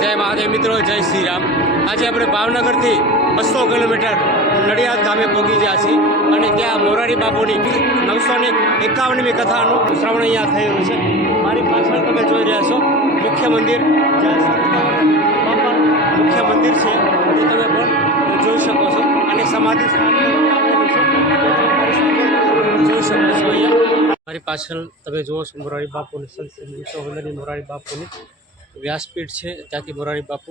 जय महादेव मित्रों, जय श्री राम। आज अपने भावनगर थी 200 किलोमीटर नडियाद गामे पहुंची गया छे અને ત્યાં મોરારી બાપુની 951મી કથાનું શ્રવણ અહીંયા થઈ રહ્યું છે। મારી પાછળ તમે જોઈ રહ્યા છો મુખ્ય મંદિર, બાપા મુખ્ય મંદિર છે જે તમે પણ જોઈ શકો છો અને સમાધિ સ્થાન આપેલું છે જોઈ શકો છો। અહીંયા મારી પાછળ તમે જુઓ છો મોરારી બાપુની સંત વિશ્વવંદની મોરારી બાપુની વ્યાસપીઠ છે। ત્યાંથી મોરારી બાપુ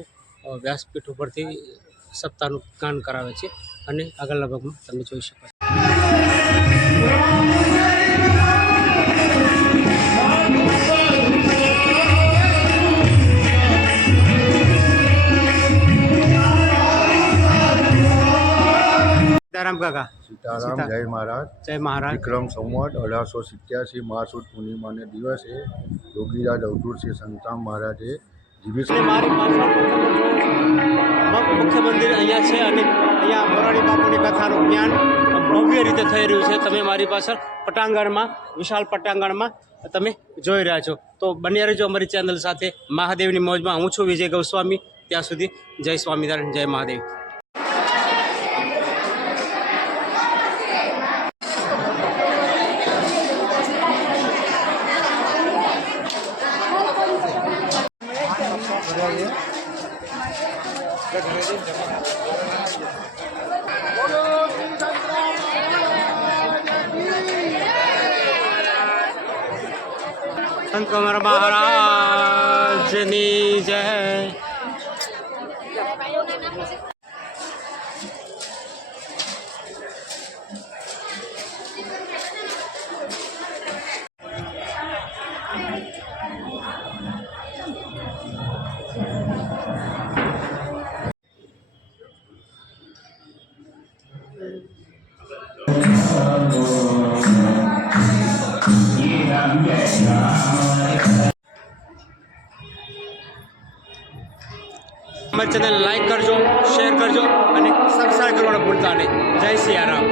વ્યાસપીઠ ઉપરથી સપ્તાહનું ગાન કરાવે છે અને આગળના ભાગમાં તમે જોઈ શકો છો। सीताराम काका। सीताराम जय महाराज। जय महाराज। विक्रम संवत 1887 महासुद पूर्णिमा ने दिवसे योगीराज अवधूत श्री संताम महाराजे जीवित मारी मुख्य मंदिर अहींया छे अने अहींया मोरारी बापुनी कथानुं ज्ञान भव्य रीते थई रह्युं छे। तमे मारी पाछळ पटांगणमां विशाल पटांगणमां तमे जोई रह्या छो। तो बन्या रहेजो अमारी चेनल साथे। महादेवनी मौजमां हुं छुं विजय गोस्वामी। त्यां सुधी जय स्वामीनारायण, जय महादेव। संत कुमार महाराज की जय। हमारे चैनल लाइक करजो, शेर करजो और सब्सक्राइब करवाना भूलता नहीं। जय सिया राम।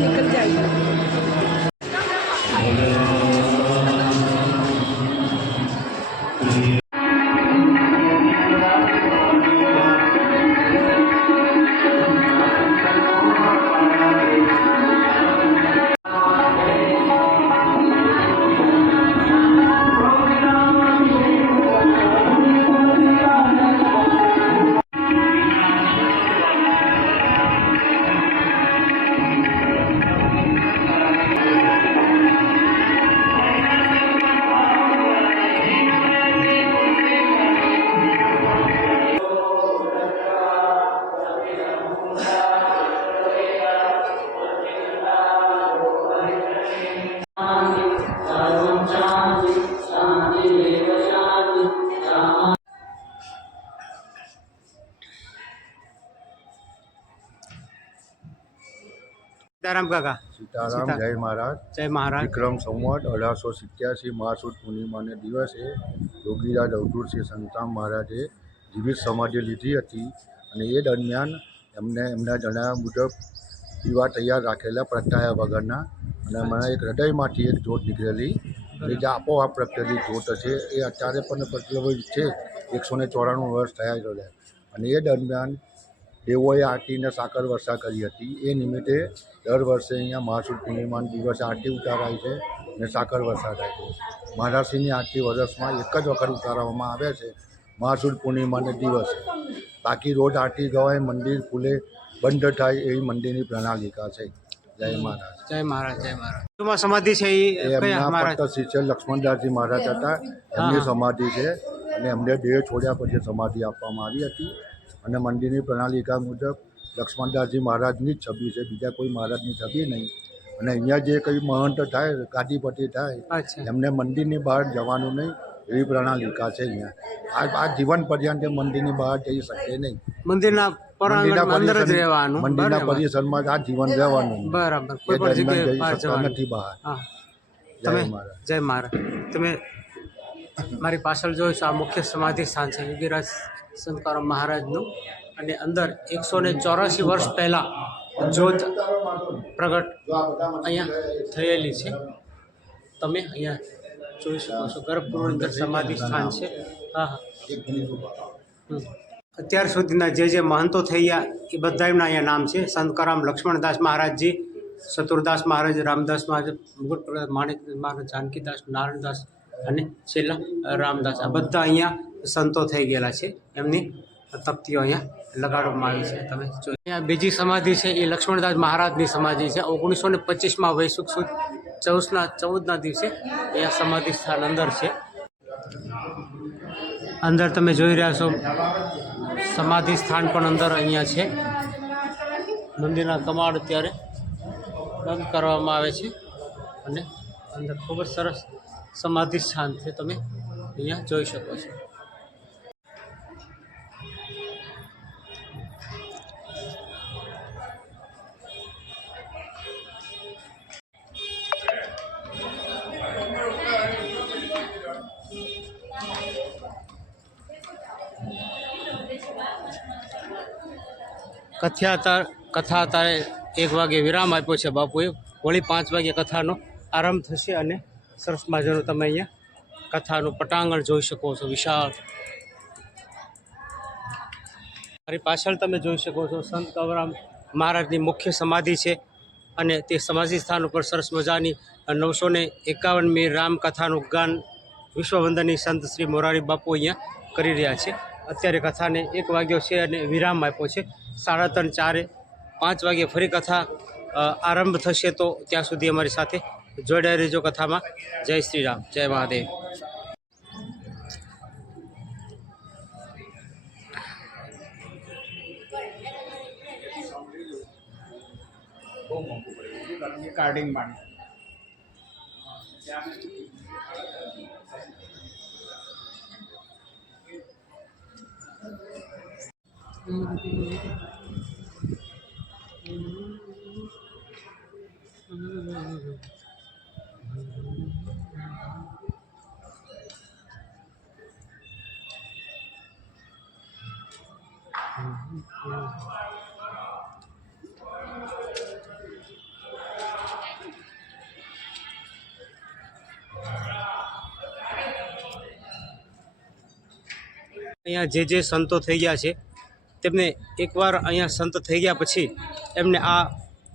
निकल जाएगी। सीताराम काका। सीताराम जय महाराज। जय महाराज। विक्रम संवत 1887 महासुद पूर्णिमा ने दिवसे योगीराज अवधूत श्री संताम महाराजे जीवित समाधि लीधी हती અને એ દરમિયાન એમના જણાવ્યા મુજબ દીવા તૈયાર રાખેલા પ્રગટાયા વગરના, અને મને એક હૃદયમાંથી એક જ્યોત નીકળેલી, અને જે આપોઆપ પ્રગટેલી જ્યોત છે એ અત્યારે પણ મતલબ છે 194 વર્ષ થયા છે. અને એ દરમિયાન દેવોએ આરતીને સાકર વર્ષા કરી હતી. એ નિમિત્તે દર વર્ષે અહીંયા મહાસુદ પૂર્ણિમાના દિવસે આરતી ઉતારાય છે અને સાકર વર્ષા થાય છે. મહારાજશ્રીની આરતી વર્ષમાં એક જ વખત ઉતારવામાં આવે છે, મહાસુદ પૂર્ણિમાના દિવસે. બાકી રોજ આરતી ગવાય, મંદિર ખુલે બંધ થાય એવી મંદિરની પ્રણાલિકા છે. જય મહારાજ. જય મહારાજ, જય મહારાજ. તમારી સમાધિ છે એ કયા એમના મહારાજ? પટ્ટ શિષ્ય લક્ષ્મણદાસજી મહારાજ હતા, એમની સમાધિ છે. અને એમને દેહ છોડ્યા પછી સમાધિ આપવામાં આવી હતી. અને મંદિરની પ્રણાલિકા મુજબ લક્ષ્મણદાસજી મહારાજની જ છબી છે, બીજા કોઈ મહારાજની છબી નહીં. અને અહીંયા જે કંઈ મહંત થાય, ગાદીપતિ થાય, એમને મંદિરની બહાર જવાનું નહીં એવી પ્રણાલિકા છે અહીંયા. આ જીવન પર્યંત મંદિરની બહાર જઈ શકે નહીં. મંદિરના અંદર જ રહેવાનું, મંદિરના પરિસરમાં જ આ જીવન રહેવાનું. બરાબર. એ દરમિયાન જઈ શકતા નથી બહાર. જય મહારાજ. જય મહારાજ. તમે મારી પાછળ જોઈ છો, આ મુખ્ય સમાધિ સ્થાન છે યોગીરાજ સંતકારામ મહારાજનું. અને અંદર 184 વર્ષ પહેલાં જ્યોત પ્રગટ અહીંયા થયેલી છે. તમે અહીંયા જોઈ શકો છો, ગર્ભગૃહની અંદર સમાધિ સ્થાન છે. હા હા. અત્યાર સુધીના જે મહંતો થઈ ગયા એ બધાના અહીંયા નામ છે. સંતકારામ લક્ષ્મણદાસ મહારાજજી, ચતુરદાસ મહારાજ, રામદાસ મહારાજ, મુકુટ માણિક મહારાજ, જાનકીદાસ, નારાયણદાસ અને છેલ્લા રામદાસ. આ બધા અહીંયા સંતો થઈ ગયેલા છે. એમની તકતીઓ અહીંયા લગાડવામાં આવી છે. તમે જો અહીંયા બીજી સમાધિ છે એ લક્ષ્મણદાસ મહારાજની સમાધિ છે. 1925માં વૈશુખ સુદ 14ના દિવસે અહીંયા સમાધિ સ્થાન અંદર છે. અંદર તમે જોઈ રહ્યા છો સમાધિ સ્થાન પણ અંદર અહીંયા છે. મંદિરના કમાડ અત્યારે બંધ કરવામાં આવે છે અને અંદર ખૂબ જ સરસ સમાધિ સ્થાન છે. તમે અહીંયા જોઈ શકો છો. કથા અત્યારે 1 વાગે વિરામ આપ્યો છે બાપુએ. વળી 5 વાગે કથાનો આરંભ થશે અને સરસ મજાનું તમે અહીંયા કથાનું પટાંગણ જોઈ શકો છો, વિશાળ. મારી પાછળ તમે જોઈ શકો છો સંત કંવરરામ મહારાજની મુખ્ય સમાધિ છે. અને તે સમાધિ સ્થાન ઉપર સરસ મજાની 951મી રામકથાનું ગાન વિશ્વવંદની સંત શ્રી મોરારી બાપુ અહીંયા કરી રહ્યા છે. અત્યારે કથાને 1 વાગ્યો છે અને વિરામ આપ્યો છે. 3:30, 4, 5 વાગે ફરી કથા આરંભ થશે. તો ત્યાં સુધી અમારી સાથે જોડાઈ રહેજો કથામાં. જય શ્રી રામ, જય મહાદેવ. અહીંયા જે સંતો થઈ ગયા છે તેમને એકવાર અહીંયા સંત થઈ ગયા પછી એમને આ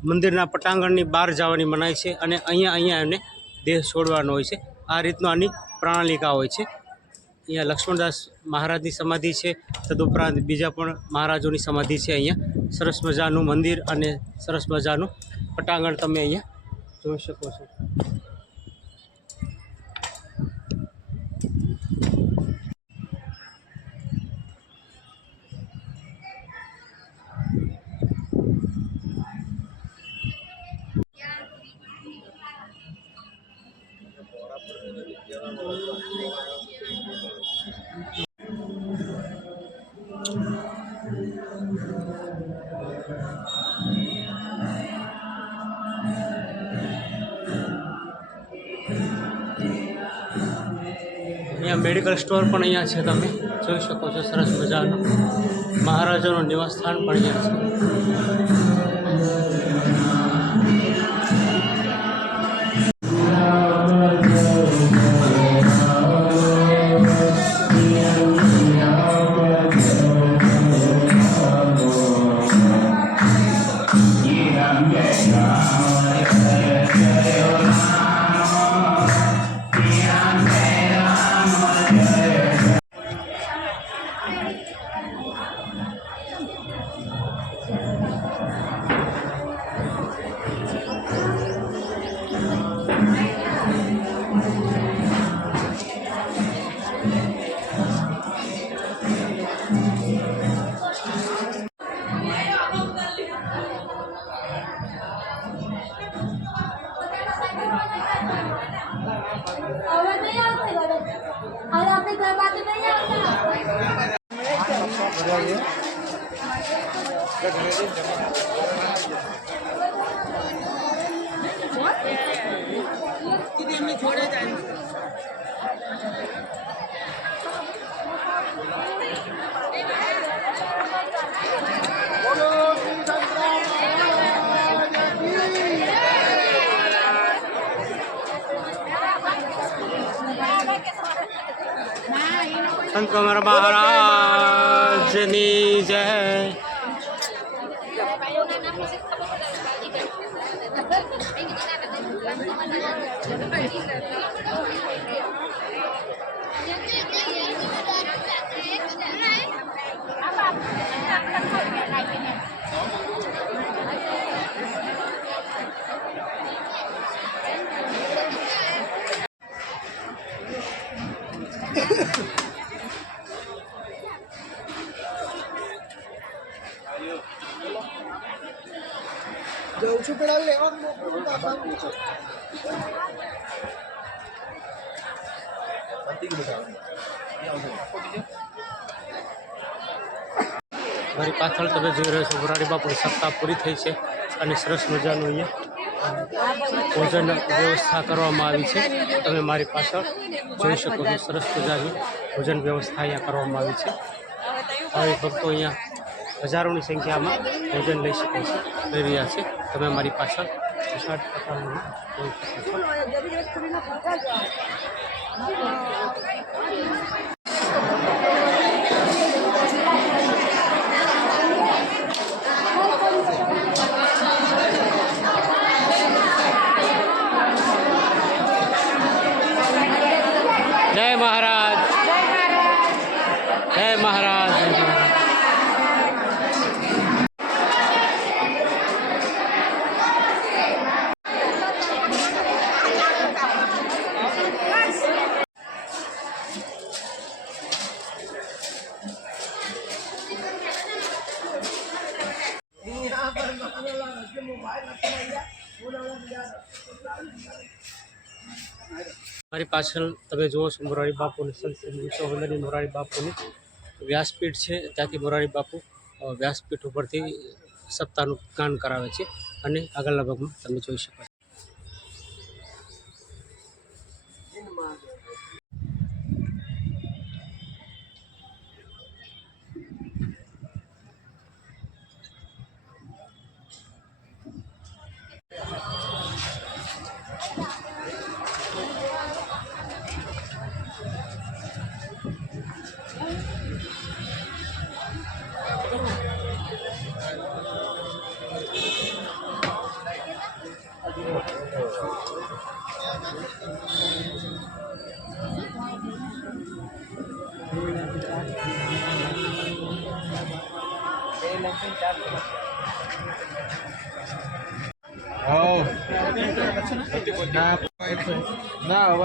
મંદિરના પટાંગણની બહાર જવાની મનાય છે અને અહીંયા એમને દેહ છોડવાનો હોય છે. આ રીતનો આની પ્રણાલિકા હોય છે. અહીંયા લક્ષ્મણદાસ મહારાજની સમાધિ છે, તદુપરાંત બીજા પણ મહારાજોની સમાધિ છે. અહીંયા સરસ મજાનું મંદિર અને સરસ મજાનું પટાંગણ તમે અહીંયા જોઈ શકો છો. અહીંયા મેડિકલ સ્ટોર પણ અહીંયા છે, તમે જોઈ શકો છો સરસ મજાનો. મહારાજાનું નિવાસસ્થાન પણ અહીંયા સંત કુમાર મહારાજની જય. જઉં છું પેલા લેવા મારી પાછળ તમે જોઈ રહ્યો છો મોરારી બાપુની સપ્તાહ પૂરી થઈ છે અને સરસ મજાનું અહીંયા ભોજન વ્યવસ્થા કરવામાં આવી છે. તમે મારી પાછળ જોઈ શકો છો સરસ મજાની ભોજન વ્યવસ્થા અહીંયા કરવામાં આવી છે. ભાવિક ભક્તો અહીંયા હજારોની સંખ્યામાં ભોજન લઈ શકે છે લઈ રહ્યા છે. તમે મારી પાછળ વિશાળ પ્રકારનું જોઈ શકો છો. જય મહારાજ, જય મહારાજ, જય મહારાજ. મારી પાછળ તમે જુઓ છો મોરારી બાપુની સંત વિશ્વવંદની મોરારી બાપુની વ્યાસપીઠ છે. ત્યાંથી મોરારી બાપુ વ્યાસપીઠ ઉપરથી સપ્તાહનું ગાન કરાવે છે અને આગળના ભાગમાં તમે જોઈ શકો છો. ના